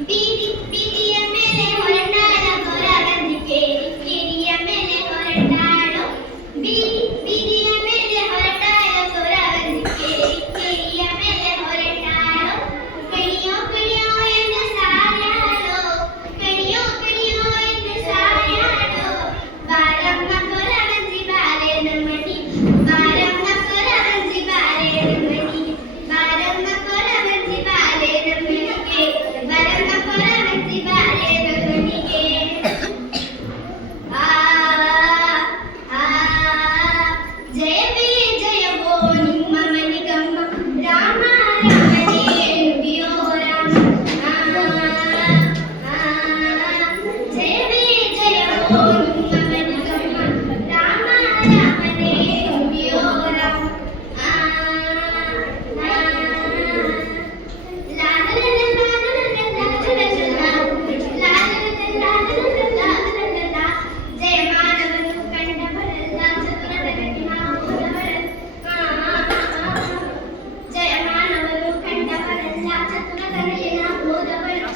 ಬೀದಿ ಬೀದಿಯ ಮೇಲೆ ಹೊರಟಾಳ ಹೊರಗಂದಿ ಕೇರಿ ಕೇರಿಯ ಮೇಲೆ ಹೊರಟಾಳು ಬೀದಿ ಬೀದಿಯ ಮೇಲೆ ಹೊರಟಾಳ ಹೊರಗಂದಿ ಕೇರಿ ಕೇರಿಯ ಮೇಲೆ ಹೊರಟಾಳು ಕಣಿಯೋ ಕಣಿಯೋ ಎಂದು ಸಾರ್ಯಾಳು ಕಣಿಯೋ ಕಣಿಯೋ ಎಂದು ಸಾರ್ಯಾಳು ಬಾರಮ್ಮ ಕೊರವಂಜಿ ಬಾರೆ ನಮ್ಮನಿ ಬಾರಮ್ಮ ಕೊರವಂಜಿ ಬಾರೆ ನಮ್ಮನಿ ಬಾರಮ್ಮ ಕೊರವಂಜಿ ಬಾರೆ ನಮ್ಮನಿಗೆ ಬಾರಮ್ಮ ಕೊರವಂಜಿ ಬಾರೆ ನಮ್ಮನಿಗೆ ಆ ಆ ಜಯವೇ ಜಯವೋ ನಿಮ್ಮ ಮನಿಗಮ್ಮ ರಾಮ ರಾಮನೇ ನುಡಿಯೋ ರಾಮ ಜಯವೇ ಜಯವೋ ನಿಮ್ಮ ಮನಿಗಮ್ಮ ರಾಮ ರಾಮನೇ ನುಡಿಯೋ ರಾಮ ಜಯಮಾನವನ್ನು ಕಂಡವರಲ್ಲ ಚತುರದ ಕಠಿಣ ಹೋದವರಲ್ಲ ಜಯಮಾನವನ್ನು ಕಂಡವರಲ್ಲ ಚತುರದ ಕಠಿಣ ಹೋದವರು